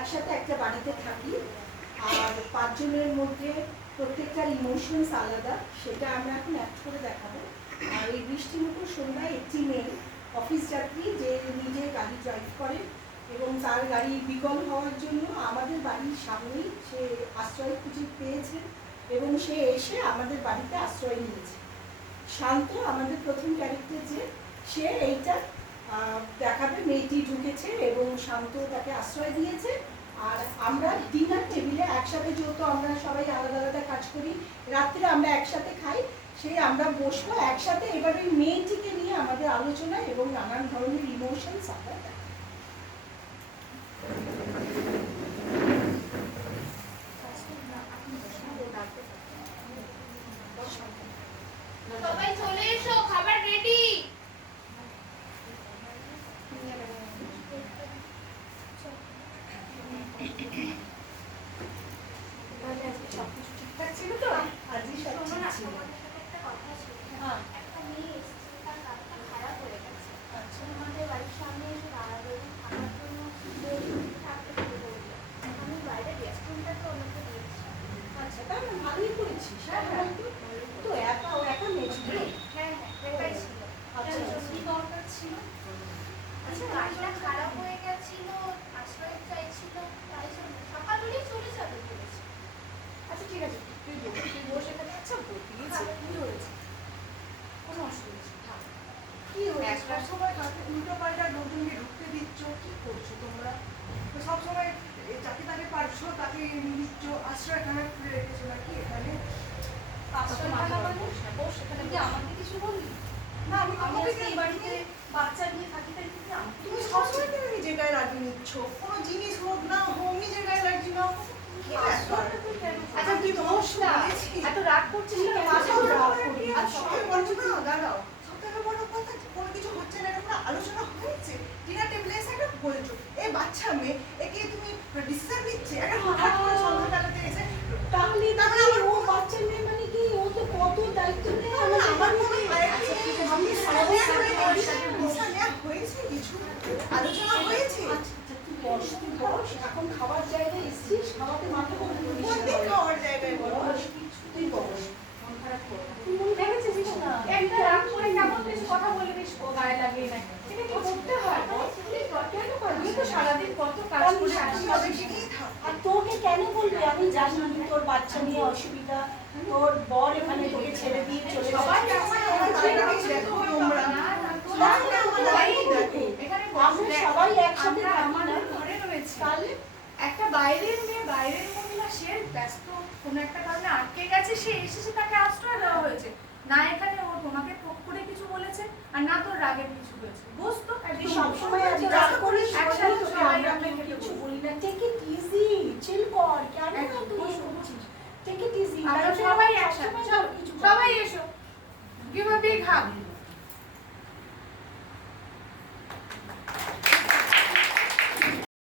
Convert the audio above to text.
একসাথে একটা বাড়িতে থাকি, আর 5 জনের মধ্যে প্রত্যেকটার ইমোশনস আলাদা, সেটা আমরা এখন অ্যাক্ট করে দেখাবো। আর এই বৃষ্টিমুখর সন্ধ্যায় একটি মেয়ে অফিস যাত্রী যে নিজে গাড়ি ড্রাইভ করে এবং তার গাড়ি বিকল হওয়ার জন্য আমাদের বাড়ির সামনেই সে আশ্রয় খুঁজে পেয়েছে এবং সে এসে আমাদের বাড়িতে আশ্রয় নিয়েছে। শান্ত আমাদের প্রথম ক্যারেক্টার, যে সে এইটা দেখাবে মেয়েটি ঢুকেছে এবং শান্ত তাকে আশ্রয় দিয়েছে। আর আমরা ডিনার টেবিলে একসাথে, যেহেতু আমরা সবাই আলাদা আলাদা কাজ করি, রাত্রে আমরা একসাথে খাই, সেই আমরা বসবো একসাথে। এবারে মেয়েটিকে নিয়ে আমাদের আলোচনা এবং নানান ধরনের ইমোশনস আমরা দেখাবো। সবাই চলে এসো, খাবার রেডি। সবকিছু ঠিকঠাক ছিল তো? আজই সব ঠিক ছিল। একটা কথা ছিল, একটা মেয়ে এসেছে, তার কাজটা খারাপ হয়ে গেছে। আমাদের বাড়ির সামনে এসে দাঁড়াবে এবং খাবার জন্য থাকতে শুরু করলো। আমি বাইরে রেস্টুরেন্টটাকে ওনাকে দিয়েছি। আচ্ছা, তাহলে ভালোই করেছিস। হ্যাঁ, তো একা মেয়ে ছিল? হ্যাঁ, এটাই ছিল। কি দরকার ছিল? আচ্ছা, গাড়িটা খারাপ হয়ে গেছিল, আশ্রয় চাইছিল, তাই জন্য সকাল হলেই চলে যাবে বলেছে। আচ্ছা ঠিক আছে, তুই বস এখানে। আচ্ছা বলছি কি হয়েছে? কোনো অসুবিধা নেই, থাক। কি হয়েছে? সব সময় কাউকে উল্টো পাল্টা লোকজনকে ঢুকতে দিচ্ছ, কি করছো তোমরা? সব সময় যাকে তাকে পারছো তাকে নিচ্ছ, আশ্রয়খানা খুলে রেখেছো নাকি এখানে? আশ্রয়খানা মানে বস এখানে। কি আমাকে কিছু বললি? না, আমি তোমাকে এই বাড়িতে বাচ্চা নিয়ে থাকি, তাই তুমি সবসময় তুমি নিজের গায়ে লাগিয়ে নিচ্ছ। কোনো জিনিস হোক না হোক নিজের গায়ে লাগিয়ে নাও। আচ্ছা তুই দোষ না, এত রাগ করছিস না? বলছো না, দাঁড়াও। সবথেকে বড় কথা, কোনো কিছু হচ্ছে না, এটা কোনো আলোচনা হয়েছে? ডিনার টেবিলে এসে একটা বলছো, এই বাচ্চা মেয়ে, একে তুমি ডিসিশন দিচ্ছে একটা হঠাৎ করে সন্ধ্যাবেলাতে এসে। তাহলে ও বাচ্চা মেয়ে মানে কি? ও তো কত দায়িত্ব নেই। আমার মনে হয় আমি হয়েছে, কিছু আলোচনা হয়েছে। তুই বস, এখন খাবার জায়গায় এসেছিস, খাওয়াতে মাথা করে খাওয়ার জায়গায় বলো। তুই বস, মন খারাপ করো না। তুই মন ভেঙেছিস না? একটা রাগ করে কেমন বেশ কথা বলে বেশ গায়ে লাগিয়ে নেয়। এটা কি করতে হয়? তুই তো সারাদিন কত কাজ করে আসিস। আর তোকে কেন বলবে? আমি জানি তোর বাচ্চা নিয়ে অসুবিধা, তোর বর এখানে তোকে ছেড়ে দিয়ে চলে সবাই আমরা সবাই একসাথে আমাদের ঘরে রয়েছে। তাহলে একটা বাইরের মেয়ে, বাইরের মহিলা, সে ব্যস্ত কোনো একটা কারণে আটকে গেছে, সে এসেছে, তাকে আশ্রয় দেওয়া হয়েছে। না এখানে ও তোমাকে টক করে কিছু বলেছে, আর না তোর রাগের কিছু হয়েছে। বুঝতো সবসময় রাগ করিস।